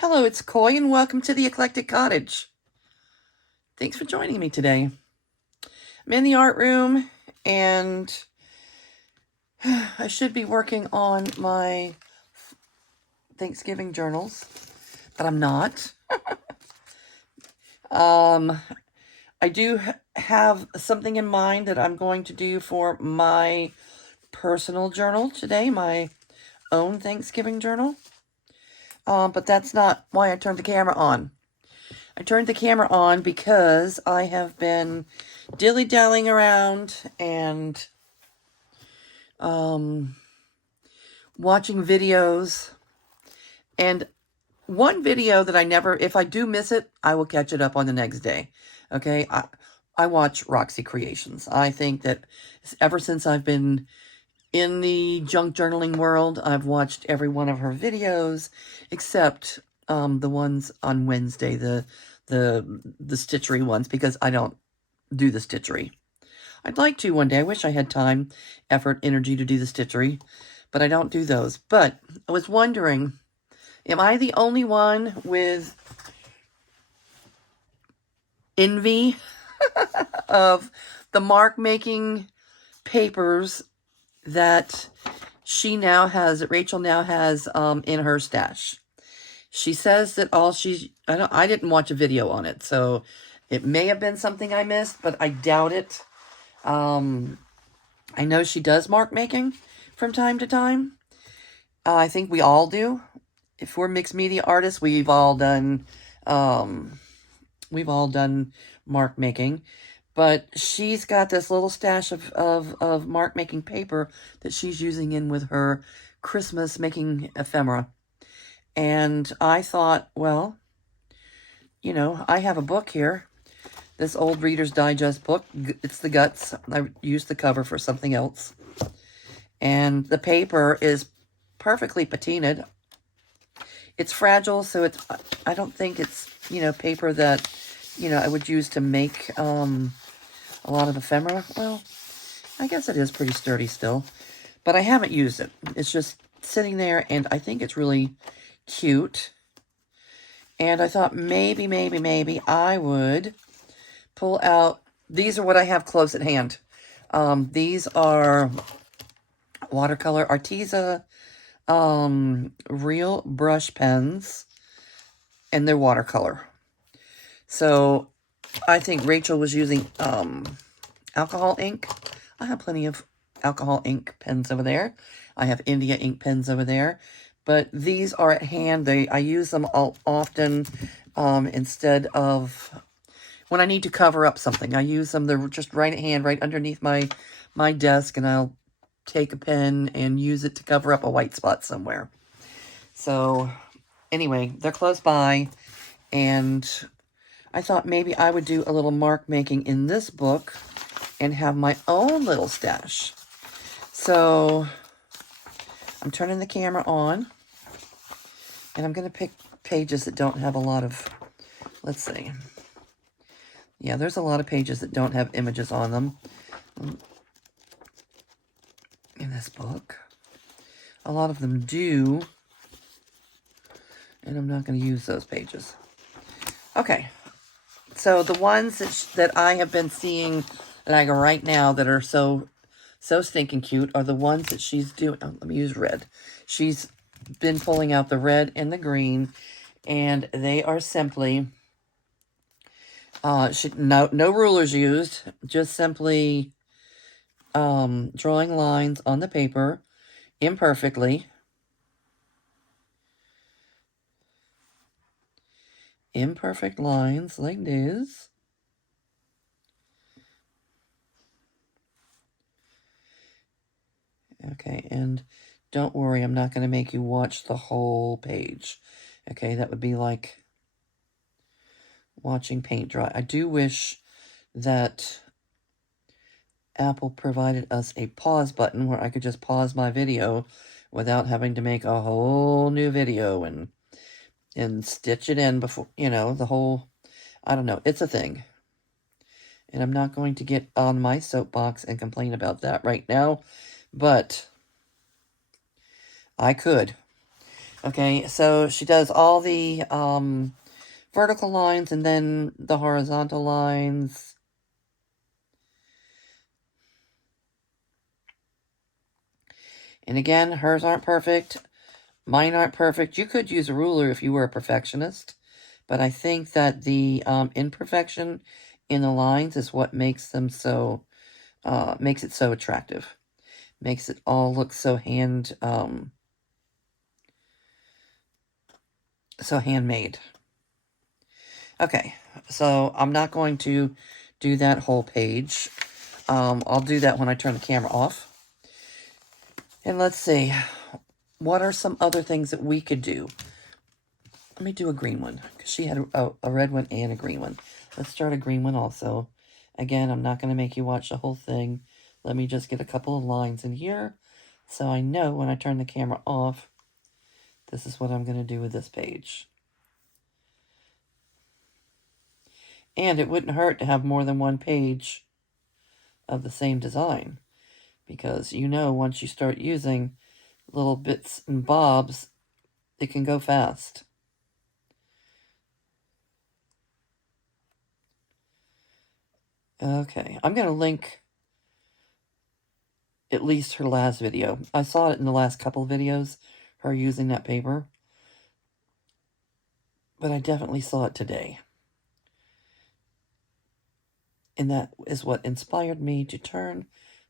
Hello, it's Coy, and welcome to the Eclectic Cottage. Thanks for joining me today. I'm in the art room, and I should be working on my Thanksgiving journals, but I'm not. I do have something in mind that I'm going to do for my personal journal today, my own Thanksgiving journal. But that's not why I turned the camera on. I turned the camera on because I have been dilly-dallying around and watching videos. And one video that I never, if I do miss it, I will catch it up on the next day. Okay, I watch Roxy Creations. I think that ever since I've been in the junk journaling world, I've watched every one of her videos, except the ones on Wednesday, the stitchery ones, because I don't do the stitchery. I'd like to one day. I wish I had time, effort, energy to do the stitchery, but I don't do those. But I was wondering, am I the only one with envy of the mark making papers that Rachel now has in her stash? She says that I didn't watch a video on it, so it may have been something I missed, but I doubt it. I know she does mark making from time to time. I think we all do. If we're mixed media artists, we've all done mark making. But she's got this little stash of mark making paper that she's using in with her Christmas making ephemera. And I thought, well, you know, I have a book here. This old Reader's Digest book. It's the guts. I used the cover for something else. And the paper is perfectly patinaed. It's fragile, so I don't think it's, paper that, I would use to make a lot of ephemera. Well, I guess it is pretty sturdy still. But I haven't used it. It's just sitting there, and I think it's really cute. And I thought maybe I would pull out. These are what I have close at hand. These are watercolor Arteza real brush pens, and they're watercolor. So I think Rachel was using alcohol ink. I have plenty of alcohol ink pens over there. I have India ink pens over there. But these are at hand. I use them often instead of when I need to cover up something. I use them. They're just right at hand, right underneath my desk, and I'll take a pen and use it to cover up a white spot somewhere. So anyway, they're close by, and I thought maybe I would do a little mark making in this book and have my own little stash. So I'm turning the camera on, and I'm going to pick pages that don't have a lot of, let's see. Yeah, there's a lot of pages that don't have images on them in this book. A lot of them do, and I'm not going to use those pages. Okay, so the ones that I have been seeing like right now that are so stinking cute are the ones that she's doing. Oh, let me use red. She's been pulling out the red and the green, and they are simply no rulers used, just simply drawing lines on the paper imperfectly. Imperfect lines like this. Okay, and don't worry, I'm not going to make you watch the whole page. Okay, that would be like watching paint dry. I do wish that Apple provided us a pause button where I could just pause my video without having to make a whole new video and stitch it in before, the whole, I don't know, it's a thing. And I'm not going to get on my soapbox and complain about that right now, but I could. Okay, so she does all the vertical lines and then the horizontal lines. And again, hers aren't perfect. Mine aren't perfect. You could use a ruler if you were a perfectionist. But I think that the imperfection in the lines is what makes them so, makes it so attractive. Makes it all look so handmade. Okay, so I'm not going to do that whole page. I'll do that when I turn the camera off. And let's see, what are some other things that we could do? Let me do a green one, because she had a red one and a green one. Let's start a green one also. Again, I'm not going to make you watch the whole thing. Let me just get a couple of lines in here, so I know when I turn the camera off, this is what I'm going to do with this page. And it wouldn't hurt to have more than one page of the same design, because you know once you start using little bits and bobs, it can go fast. Okay, I'm going to link at least her last video. I saw it in the last couple of videos, her using that paper, but I definitely saw it today. And that is what inspired me to turn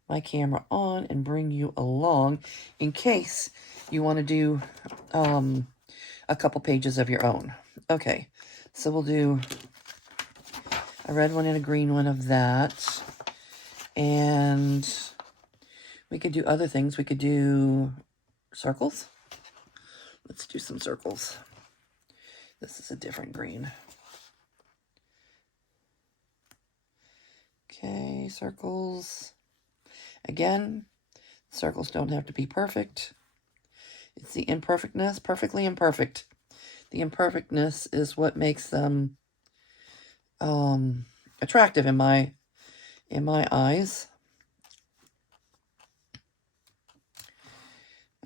my camera on and bring you along in case you want to do a couple pages of your own. Okay, so we'll do a red one and a green one of that. And we could do other things. We could do circles. Let's do some circles. This is a different green. Okay, circles. Again, circles don't have to be perfect. It's the imperfectness, perfectly imperfect. The imperfectness is what makes them attractive in my eyes.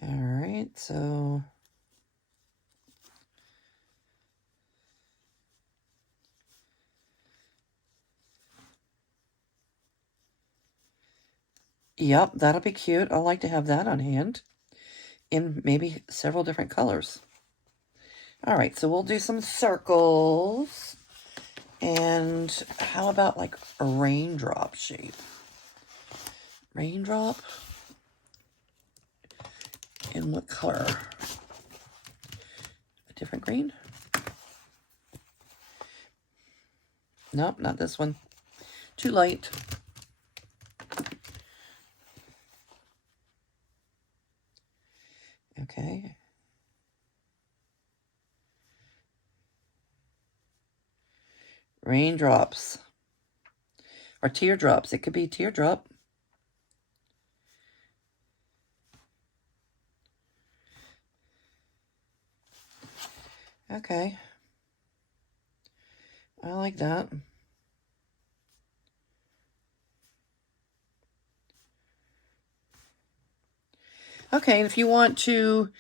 All right, so yep, that'll be cute. I like to have that on hand in maybe several different colors. All right, so we'll do some circles. And how about like a raindrop shape? Raindrop? In what color? A different green? Nope, not this one. Too light. Okay. Raindrops. Or teardrops. It could be teardrop. Okay. I like that. Okay, and if you want to,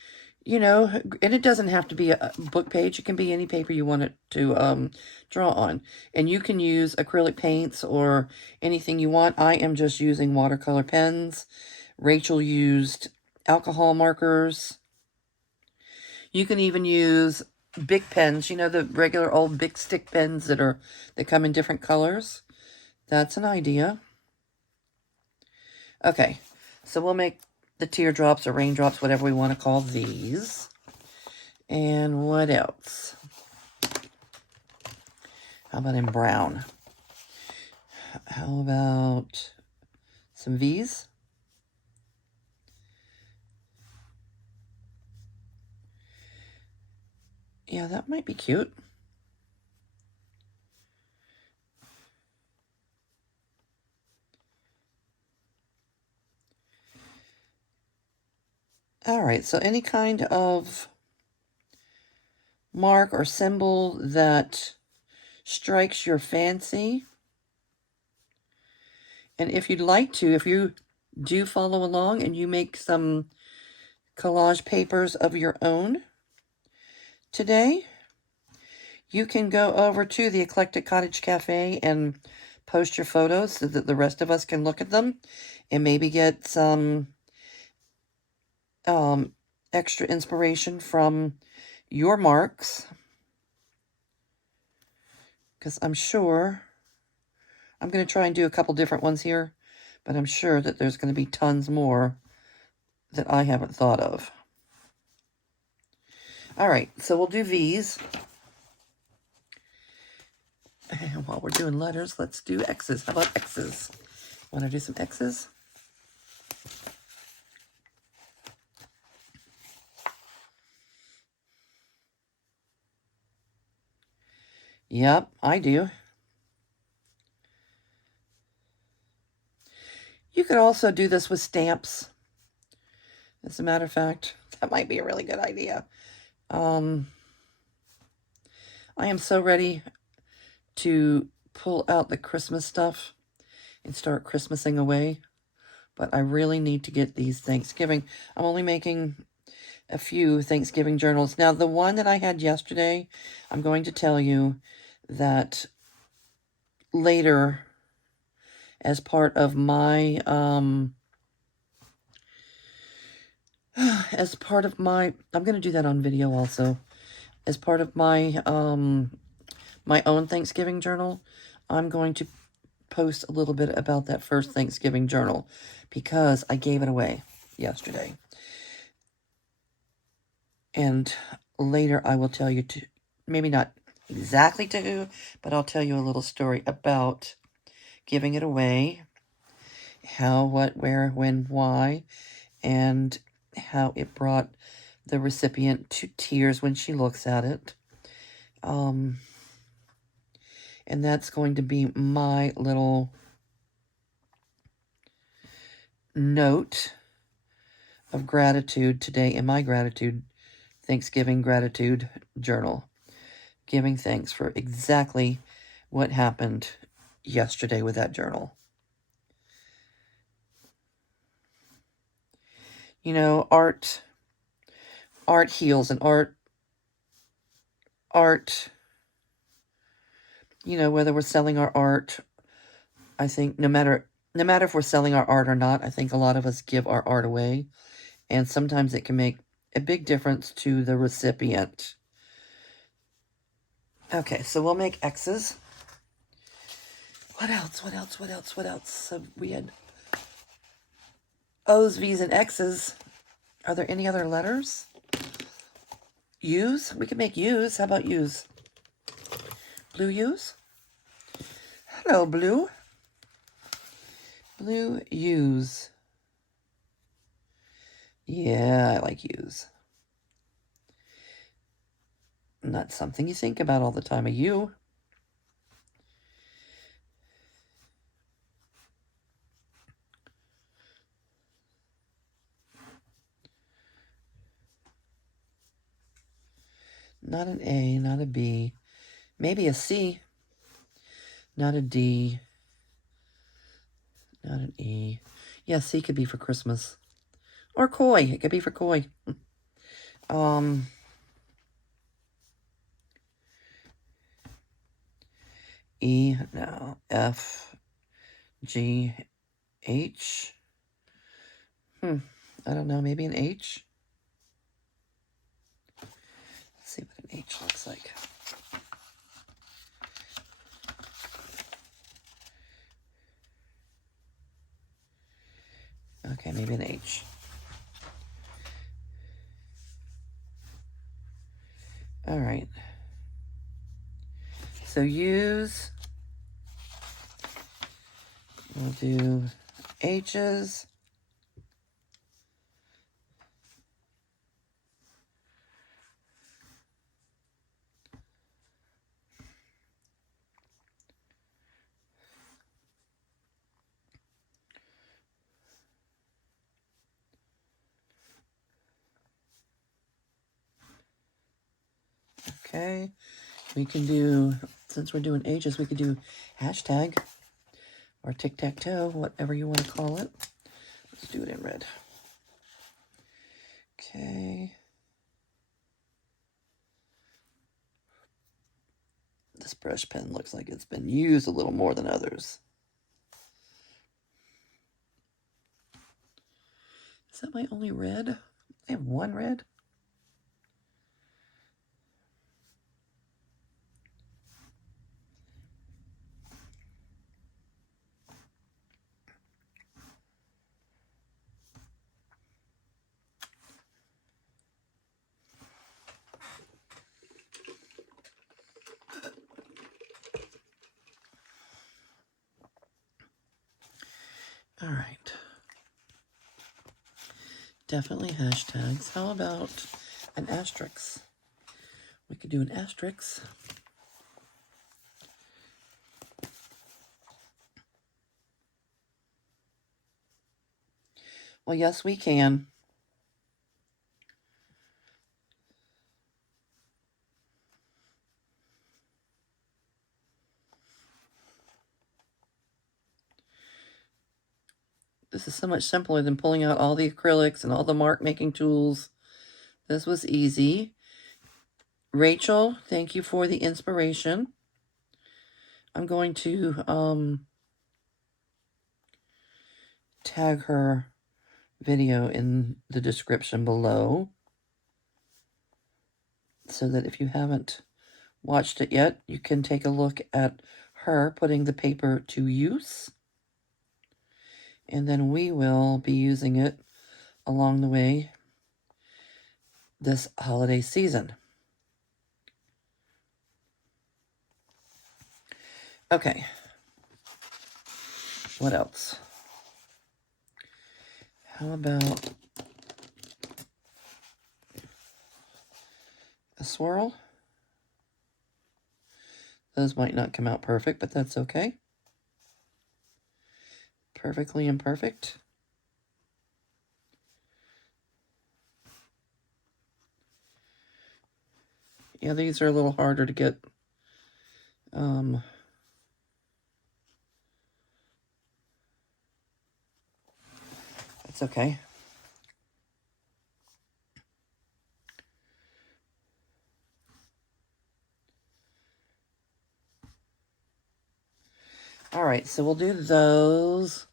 you know, and it doesn't have to be a book page. It can be any paper you want it to draw on. And you can use acrylic paints or anything you want. I am just using watercolor pens. Rachel used alcohol markers. You can even use big pens. You know, the regular old big stick pens that come in different colors. That's an idea. Okay, so we'll make the teardrops or raindrops, whatever we want to call these. And what else? How about in brown? How about some V's? Yeah, that might be cute. All right, so any kind of mark or symbol that strikes your fancy. And if you'd like to, if you do follow along and you make some collage papers of your own, today, you can go over to the Eclectic Cottage Cafe and post your photos so that the rest of us can look at them and maybe get some extra inspiration from your marks. Because I'm sure I'm going to try and do a couple different ones here, but I'm sure that there's going to be tons more that I haven't thought of. All right, so we'll do V's. And while we're doing letters, let's do X's. How about X's? Want to do some X's? Yep, I do. You could also do this with stamps. As a matter of fact, that might be a really good idea. I am so ready to pull out the Christmas stuff and start Christmasing away. But I really need to get these Thanksgiving. I'm only making a few Thanksgiving journals. Now, the one that I had yesterday, I'm going to tell you that later, as part of my, I'm going to do that on video also. As part of my, my own Thanksgiving journal, I'm going to post a little bit about that first Thanksgiving journal because I gave it away yesterday. And later I will tell you to, maybe not exactly to who, but I'll tell you a little story about giving it away, how, what, where, when, why, and how it brought the recipient to tears when she looks at it. And that's going to be my little note of gratitude today in my Thanksgiving gratitude journal. Giving thanks for exactly what happened yesterday with that journal. You know, art heals, and art, you know, whether we're selling our art, I think no matter if we're selling our art or not, I think a lot of us give our art away, and sometimes it can make a big difference to the recipient. Okay, so we'll make X's. What else? So we had O's, V's, and X's. Are there any other letters? U's? We can make U's. How about U's? Blue U's? Hello, Blue. Blue U's. Yeah, I like U's. Not something you think about all the time. A U. Not an A, not a B. Maybe a C. Not a D. Not an E. Yeah, C could be for Christmas. Or koi. It could be for koi. E, no. F, G, H. I don't know. Maybe an H. Let's see what an H looks like. Okay, maybe an H. All right. So U's. We'll do H's. Okay. We can do, since we're doing H's, we could do hashtag or tic-tac-toe, whatever you want to call it. Let's do it in red. Okay. This brush pen looks like it's been used a little more than others. Is that my only red? I have one red. All right. Definitely hashtags. How about an asterisk? We could do an asterisk. Well, yes, we can. This is so much simpler than pulling out all the acrylics and all the mark making tools. This was easy. Rachel, thank you for the inspiration. I'm going to tag her video in the description below so that if you haven't watched it yet, you can take a look at her putting the paper to use. And then we will be using it along the way this holiday season. Okay. What else? How about a swirl? Those might not come out perfect, but that's okay. Perfectly imperfect. Yeah, these are a little harder to get it's okay. All right, so we'll do those.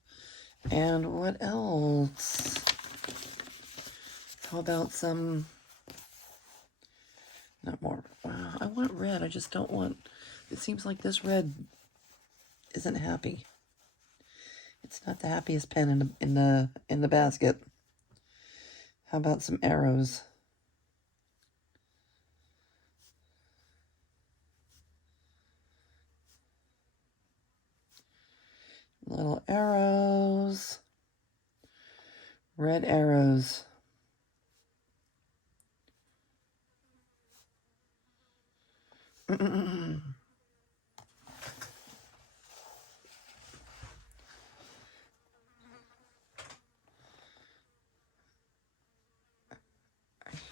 And what else? How about some, not more. I want red. I just don't want, it seems like this red isn't happy. It's not the happiest pen in the basket. How about some arrows? Little arrows. Red arrows. I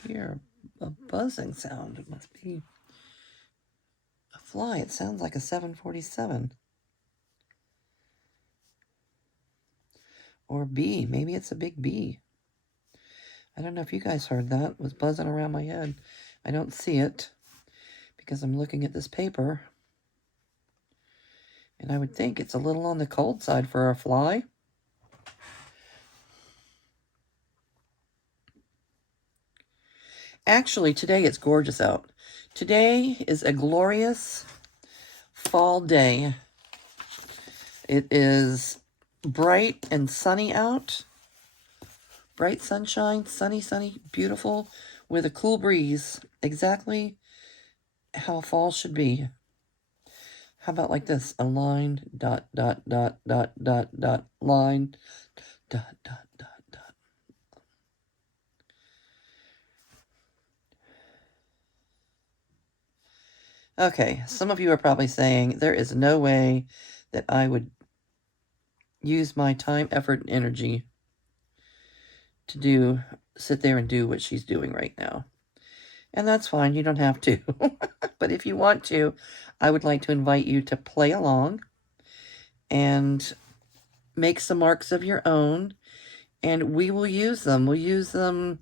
hear a buzzing sound. It must be a fly. It sounds like a 747. Or bee. Maybe it's a big bee. I don't know if you guys heard that. It was buzzing around my head. I don't see it because I'm looking at this paper. And I would think it's a little on the cold side for a fly. Actually, today it's gorgeous out. Today is a glorious fall day. It is bright and sunny out. Bright sunshine, sunny, beautiful, with a cool breeze. Exactly how fall should be. How about like this? A line, dot, dot, dot, dot, dot, dot, line, dot, dot, dot, dot. Okay, some of you are probably saying, there is no way that I would use my time, effort, and energy to sit there and do what she's doing right now. And that's fine, you don't have to. But if you want to, I would like to invite you to play along and make some marks of your own, and we will use them. We'll use them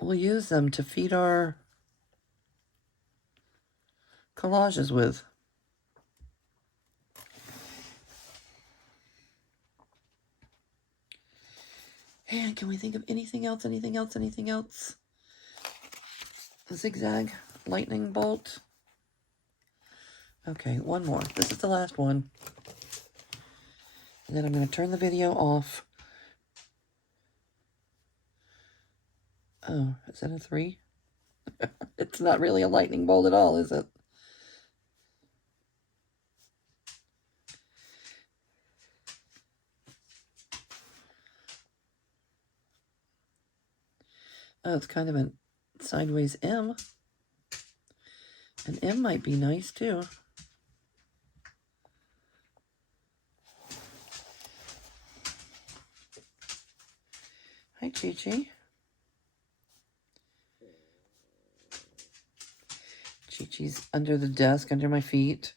we'll use them to feed our collages with. And can we think of anything else, anything else, anything else? A zigzag lightning bolt. Okay, one more. This is the last one. And then I'm going to turn the video off. Oh, is that a 3? It's not really a lightning bolt at all, is it? Oh, it's kind of a sideways M. An M might be nice, too. Hi, Chi-Chi. Chi-Chi's under the desk, under my feet.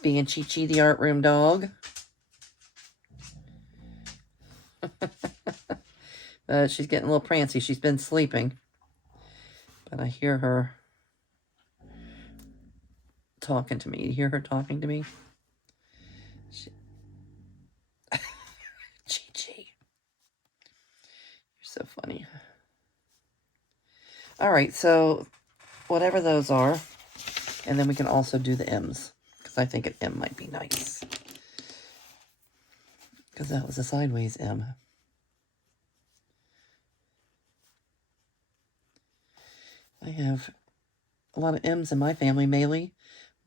Being Chi-Chi the art room dog. She's getting a little prancy. She's been sleeping. But I hear her talking to me. You hear her talking to me? Chi-Chi. You're so funny. All right, so whatever those are. And then we can also do the M's. Because I think an M might be nice. Because that was a sideways M. I have a lot of M's in my family. Maylee,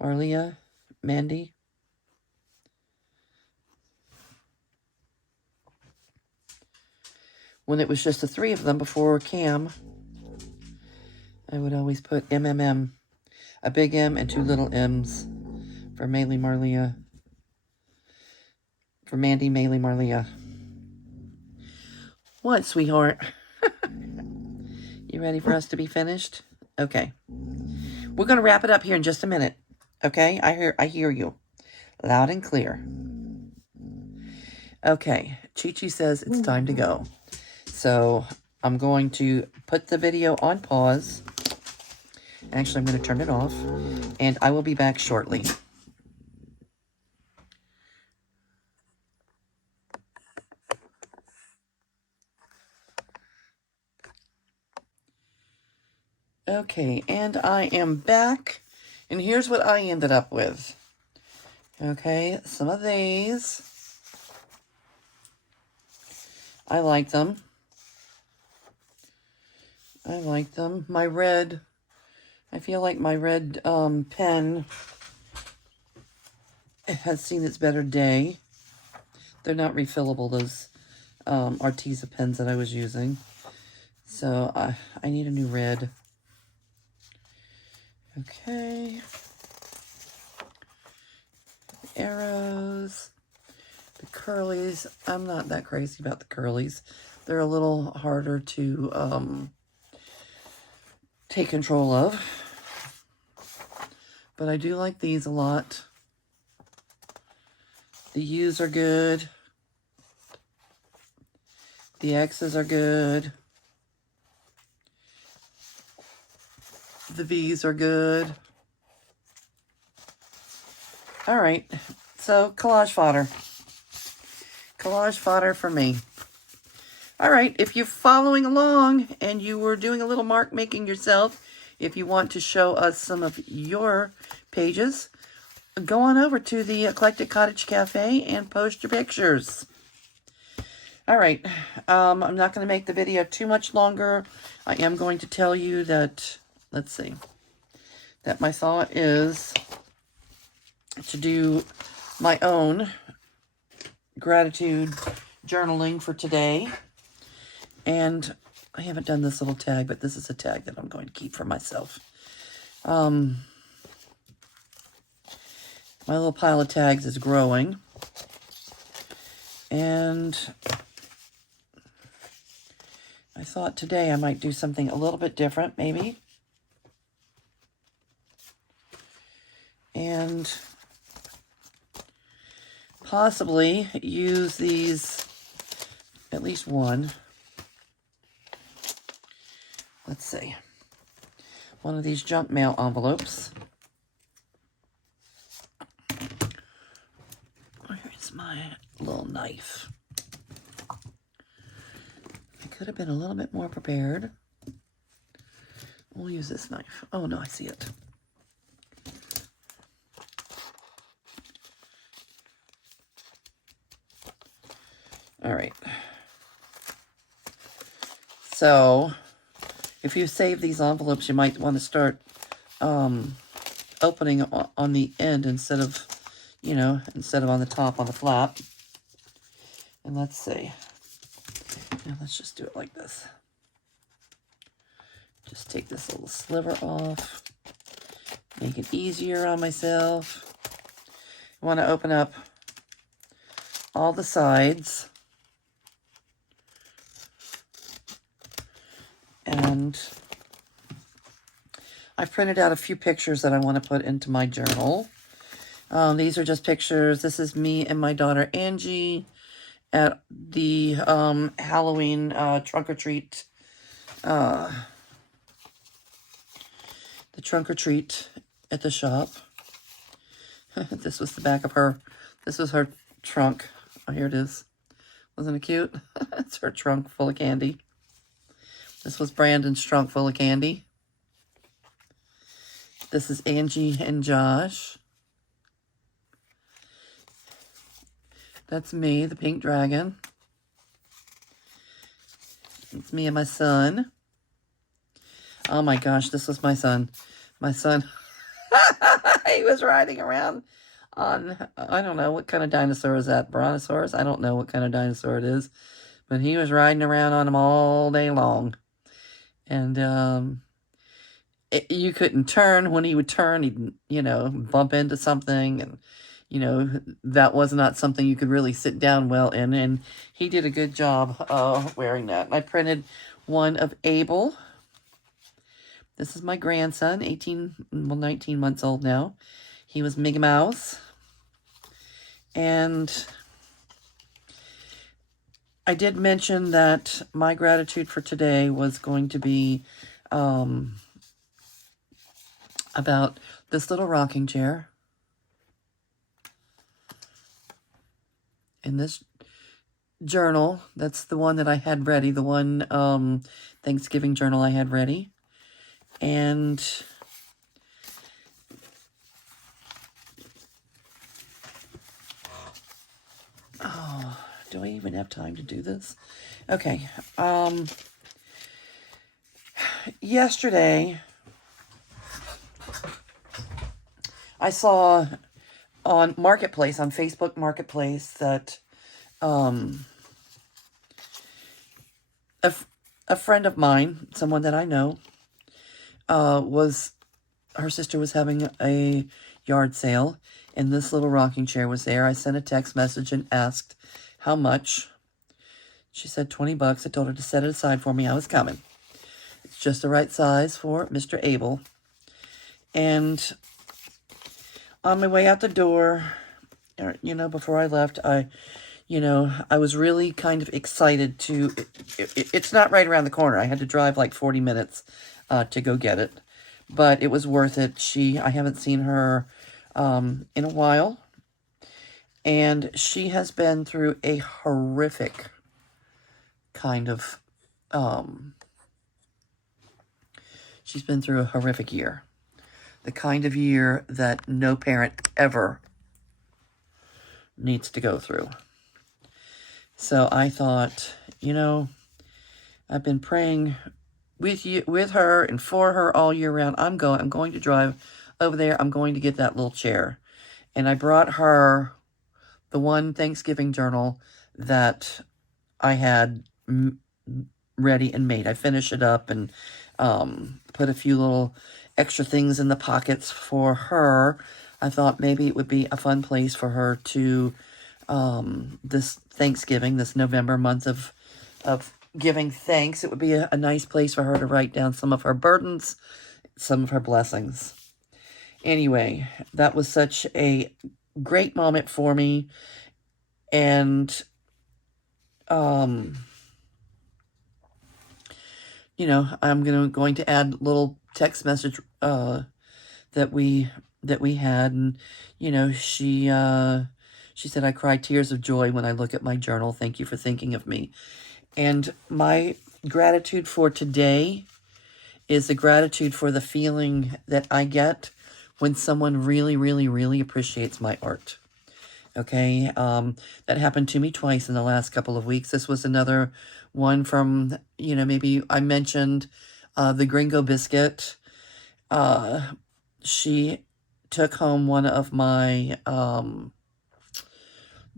Marlia, Mandy. When it was just the 3 of them before Cam, I would always put MMM. A big M and 2 little M's for Maylee, Marlia. For Mandy, Maylee, Marlia. What, sweetheart? You ready for us to be finished? Okay. We're going to wrap it up here in just a minute. Okay? I hear you. Loud and clear. Okay. Chi-Chi says it's time to go. So I'm going to put the video on pause. Actually, I'm going to turn it off. And I will be back shortly. Okay, and I am back, and here's what I ended up with. Okay, some of these, I like them. I like them. My red, I feel like my red pen has seen its better day. They're not refillable, those Arteza pens that I was using. So I need a new red. Okay. Arrows. The curlies. I'm not that crazy about the curlies. They're a little harder to take control of. But I do like these a lot. The U's are good. The X's are good. The V's are good. All right, so collage fodder. Collage fodder for me. All right, if you're following along and you were doing a little mark making yourself, if you want to show us some of your pages, go on over to the Eclectic Cottage Cafe and post your pictures. All right, I'm not going to make the video too much longer. I am going to tell you that, let's see, that my thought is to do my own gratitude journaling for today. And I haven't done this little tag, but this is a tag that I'm going to keep for myself. My little pile of tags is growing. And I thought today I might do something a little bit different, maybe. And possibly use these, at least one, let's see, one of these junk mail envelopes. Here's my little knife. I could have been a little bit more prepared. We'll use this knife. Oh no, I see it. All right. So, if you save these envelopes, you might want to start opening on the end instead of, instead of on the top on the flap. And let's see. Now let's just do it like this. Just take this little sliver off. Make it easier on myself. I want to open up all the sides. And I've printed out a few pictures that I want to put into my journal. These are just pictures. This is me and my daughter Angie at the Halloween trunk or treat. The trunk or treat at the shop. This was the back of her. This was her trunk. Oh, here it is. Wasn't it cute? It's her trunk full of candy. This was Brandon's trunk full of candy. This is Angie and Josh. That's me, the pink dragon. It's me and my son. Oh my gosh, this was my son. My son, he was riding around on, I don't know, what kind of dinosaur is that? Brontosaurus? I don't know what kind of dinosaur it is. But he was riding around on them all day long. And you couldn't turn. When he would turn, he'd, bump into something. And, that was not something you could really sit down well in. And he did a good job wearing that. I printed one of Abel. This is my grandson, 19 months old now. He was Mickey Mouse. And I did mention that my gratitude for today was going to be about this little rocking chair. In this journal, that's the one that I had ready, the one Thanksgiving journal I had ready. And oh, do I even have time to do this? Okay. Yesterday, I saw on Marketplace, on Facebook Marketplace, that a friend of mine, someone that I know, her sister was having a yard sale, and this little rocking chair was there. I sent a text message and asked how much. She said $20. I told her to set it aside for me. I was coming. It's just the right size for Mr. Abel. And on my way out the door, before I left, I was really kind of excited to, it's not right around the corner. I had to drive like 40 minutes to go get it, but it was worth it. I haven't seen her in a while, and she has been through a horrific kind of, she's been through a horrific year. The kind of year that no parent ever needs to go through. So I thought, I've been praying with her and for her all year round. I'm going to drive over there. I'm going to get that little chair. And I brought her the one Thanksgiving journal that I had ready and made. I finished it up and put a few little extra things in the pockets for her. I thought maybe it would be a fun place for her to, this Thanksgiving, this November month of giving thanks, it would be a nice place for her to write down some of her burdens, some of her blessings. Anyway, that was such a great moment for me. And you know, I'm going to add little text message that we had, and you know, she said, I cry tears of joy when I look at my journal. Thank you for thinking of me. And my gratitude for today is the gratitude for the feeling that I get when someone really, really, really appreciates my art. Okay, that happened to me twice in the last couple of weeks. This was another one from, you know, maybe I mentioned the Gringo Biscuit. She took home one of my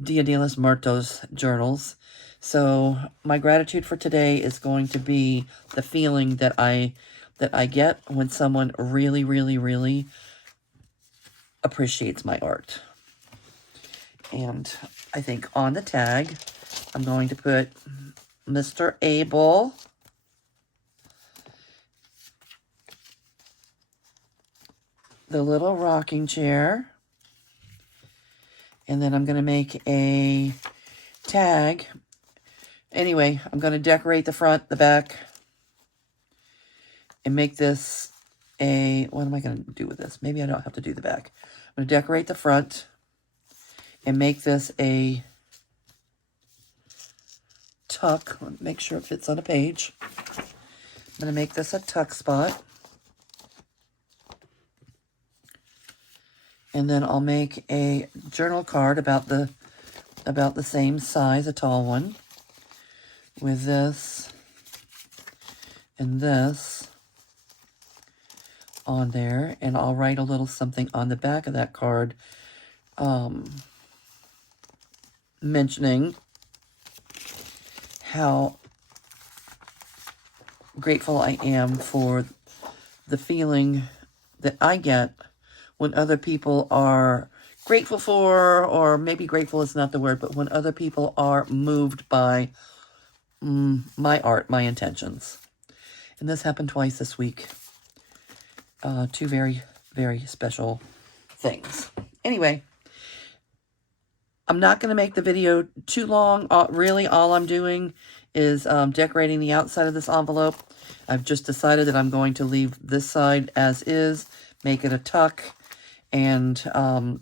Dia de los Muertos journals. So my gratitude for today is going to be the feeling that I get when someone really, really, really appreciates my art. And I think on the tag, I'm going to put Mr. Abel, the little rocking chair, and then I'm going to make a tag. Anyway, I'm going to decorate the front, the back, and make this a, what am I going to do with this? Maybe I don't have to do the back. I'm going to decorate the front and make this a tuck. Make sure it fits on a page. I'm going to make this a tuck spot. And then I'll make a journal card about the same size, a tall one, with this and this on there. And I'll write a little something on the back of that card mentioning how grateful I am for the feeling that I get when other people are grateful for, or maybe grateful is not the word, but when other people are moved by my art, my intentions. And this happened twice this week. Two very, very special things. Anyway, I'm not going to make the video too long. Really, all I'm doing is decorating the outside of this envelope. I've just decided that I'm going to leave this side as is, make it a tuck, and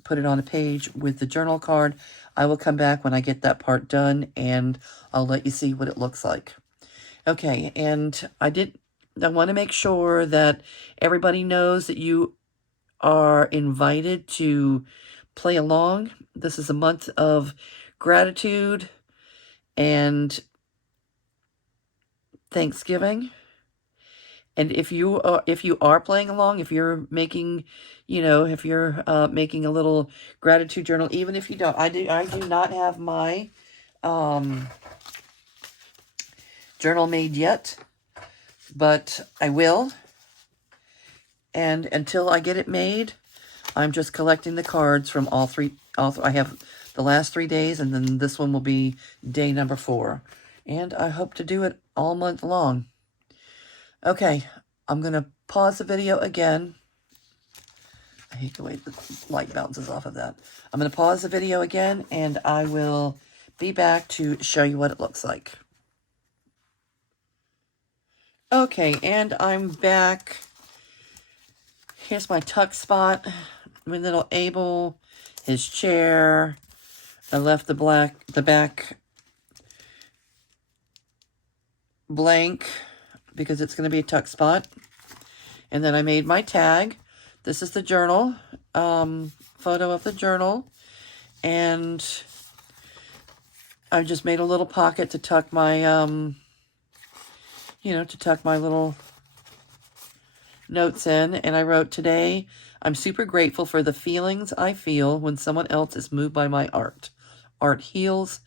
put it on a page with the journal card. I will come back when I get that part done, and I'll let you see what it looks like. Okay, and I want to make sure that everybody knows that you are invited to play along. This is a month of gratitude and Thanksgiving. And if you are playing along, if you're making, you know, if you're making a little gratitude journal, even if you don't, I do not have my journal made yet, but I will. And until I get it made, I'm just collecting the cards from all three. I have the last 3 days, and then this one will be day number 4. And I hope to do it all month long. Okay, I'm going to pause the video again. I hate the way the light bounces off of that. I'm going to pause the video again, and I will be back to show you what it looks like. Okay, and I'm back. Here's my tuck spot. My little Abel, his chair. I left the back blank because it's going to be a tuck spot. And then I made my tag. This is the journal, photo of the journal. And I just made a little pocket to tuck my, to tuck my little notes in. And I wrote, today, I'm super grateful for the feelings I feel when someone else is moved by my art. Art heals,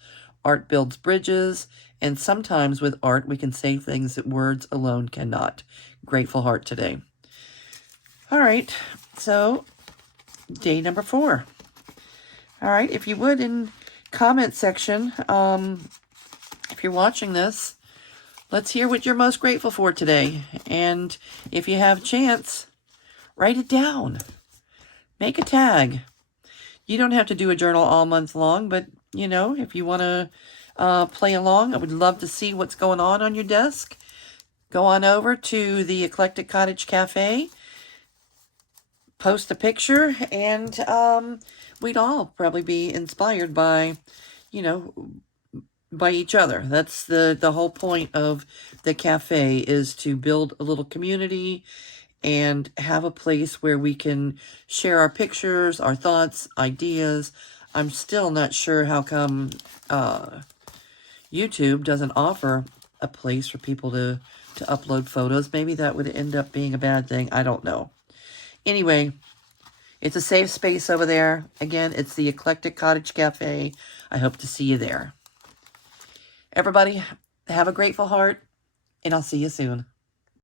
art builds bridges, and sometimes with art we can say things that words alone cannot. Grateful heart today. All right, so day number 4. All right, if you would, in comment section, if you're watching this, let's hear what you're most grateful for today. And if you have a chance, write it down. Make a tag. You don't have to do a journal all month long, but, if you want to play along, I would love to see what's going on your desk. Go on over to the Eclectic Cottage Cafe, post a picture, and we'd all probably be inspired by, you know, by each other. That's the whole point of the cafe, is to build a little community and have a place where we can share our pictures, our thoughts, ideas. I'm still not sure how come YouTube doesn't offer a place for people to upload photos. Maybe that would end up being a bad thing. I don't know. Anyway, it's a safe space over there. Again, it's the Eclectic Cottage Cafe. I hope to see you there. Everybody, have a grateful heart, and I'll see you soon.